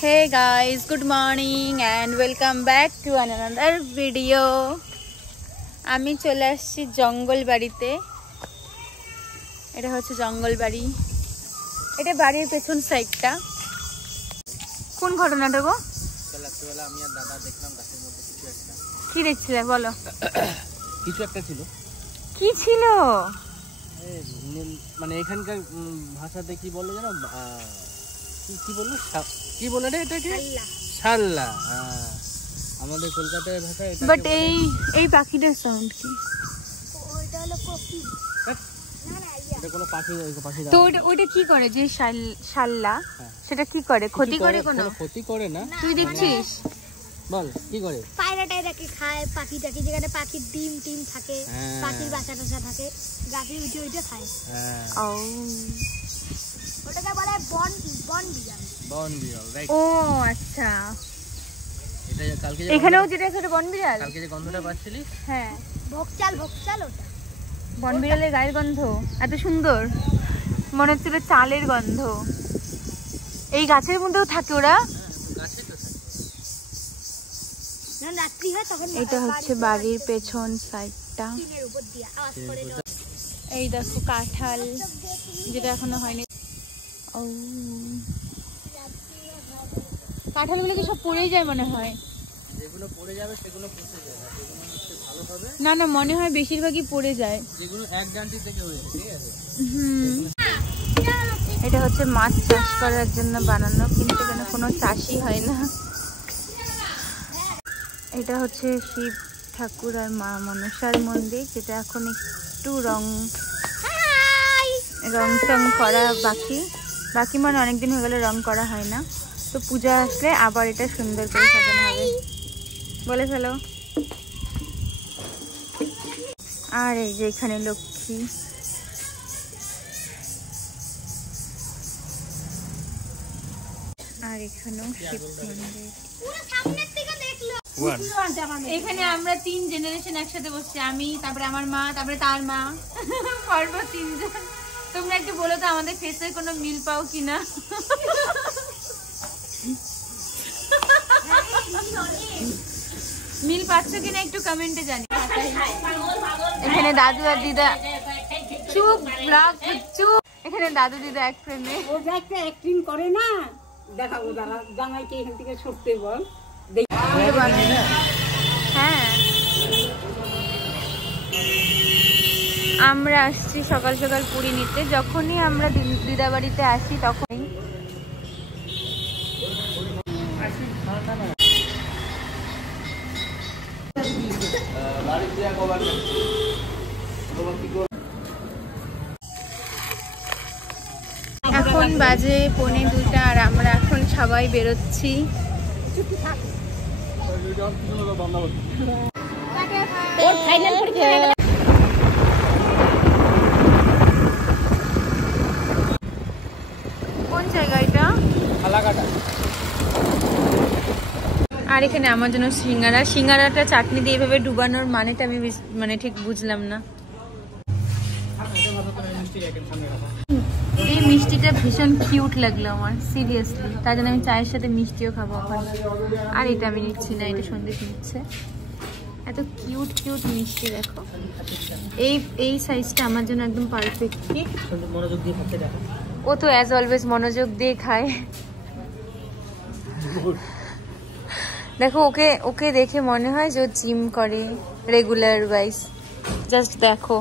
Hey guys, good morning and welcome back to another video. আমি চলে আসছি জঙ্গল বাড়িতে। এটা হচ্ছে জঙ্গল বাড়ি। এটা বাড়ির পেছন সাইডটা। কোন ঘটনাটা গো? রাত্রিবেলা আমি আর দাদা দেখলাম গাছের মধ্যে কিছু একটা। কি দেখছিলে বলো? কিছু একটা ছিল। কি ছিল? মানে এখানকার ভাষাতে কি বলে জানো? কি বললো? কি বলে রে এটাকে? শাল্লা। আমাদের কলকাতার ভাষায় এটা। বাট এই পাখিটার সাউন্ড কি? ওইটা হলো কোকিল। না না এটা কোনো পাখি তো ওইটা কি করে যে শাল্লা? সেটা কি করে? ক্ষতি করে কোনো? ক্ষতি করে না। তুই দেখছিস? বল কি করে? পায়রাটাকে খায়, পাখিটাকে যেখানে পাখির ডিম থাকে, পাখির বাসা টাসা থাকে, গাছে উঠে খায়। ও ওটাকে বলে বন বিড়াল। রাইট। ও আচ্ছা। এটা কালকে এখানেও যেটা সেটা বন বিড়াল। কালকে যে গন্ধটা পাচ্ছিলিস? হ্যাঁ, ভোকচাল ওটা। বন বিড়ালের গায়ের গন্ধ এত সুন্দর, মনে হচ্ছিল চালের গন্ধ। এই গাছের মধ্যেও থাকে ওরা। গাছে তো থাকে। না রাত্রি হয় তখন। এটা হচ্ছে বাড়ির পেছন সাইডটা। টিনের উপর দিয়ে আওয়াজ করে। এই দেখো কাঁঠাল, যেটা এখনো হয়নি। ও কাঁঠালগুলো কি সব পড়েই যায় মনে হয়? যেগুলো পড়ে যাবে সেগুলো পচে যায়, যেগুলো হচ্ছে ভালো হবে না মনে হয় বেশিরভাগই পড়ে যায়, যেগুলো এক ডান্টি থেকে হয়েছে। ঠিক আছে। এটা হচ্ছে মাছ চাষ করার জন্য বানানো, কিন্তু এখানে কোনো চাষই হয় না। এটা হচ্ছে শিব ঠাকুর আর মা মনসার মন্দির, যেটা এখন একটু রং টং করা বাকি মানে অনেকদিন হয়ে গেলে রং করা হয় না। তো পূজা আসলে আবার এটা সুন্দর করে সাজানো হবে। বলে ফেলো। আর এই যে এখানে লক্ষ্মী, আর এখানেও শিব মন্দির। এখানে আমরা 3 জেনারেশন একসাথে বসছি, আমি, তারপরে আমার মা, তারপরে তার মা, পরপর 3 জন। তোমরা একটু বলো তো আমাদের ফেসের কোনো মিল পাও কিনা। মিল পাচ্ছ কিনা একটু কমেন্টে জানি। এখানে দাদু আর দিদা চুপ ব্লগ চুপ। এখানে দাদু দিদা এক ফ্রেমে। ও যা একটা অ্যাক্টিং করে না, দেখাবো দাঁড়া। জামাইকে এখান থেকে সরতে বল। হ্যাঁ, আমরা আসছি সকাল সকাল পুরি নিতে। যখনই আমরা দিদা বাড়িতে আসি তখনই এখন বাজে 1:45 আর আমরা এখন সবাই বেরোচ্ছি। ওর ফাইনাল পরীক্ষা হয়ে গেল। কোন জায়গাটা? ফালাকাটা। আর এখানে আমার জন্য সিঙ্গারাটা চাটনি দিয়ে এভাবে ডুবানোর মানেটা আমি মানে ঠিক বুঝলাম না। এই মিষ্টিটা ভীষণ কিউট লাগলো আমার, সিরিয়াসলি। তার জন্য আমি চায়ের সাথে মিষ্টিও খাবো এখন। আর এটা আমি নিচ্ছি না, এটা সন্দেশ নিচ্ছে। এত কিউট মিষ্টি দেখো। এই সাইজটা আমার জন্য একদম পারফেক্ট। মনোযোগ দিয়ে খাচ্ছে দেখা। ও তো অ্যাজ অলওয়েজ মনোযোগ দিয়ে খায়। দেখো ওকে দেখে মনে হয় যে ও জিম করে রেগুলার ওয়াইজ। জাস্ট দেখো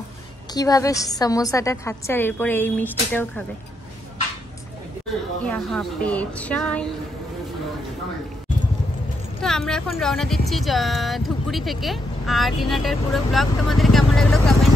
কিভাবে সমোসাটা খাচ্ছে, আর এরপরে এই মিষ্টিটাও খাবে। यहाँ पे চাই। তো আমরা এখন রওনা দিচ্ছি ধূপগুড়ি থেকে। আর ডিনারটার পুরো ব্লগ তোমাদের কেমন লাগলো কমেন্ট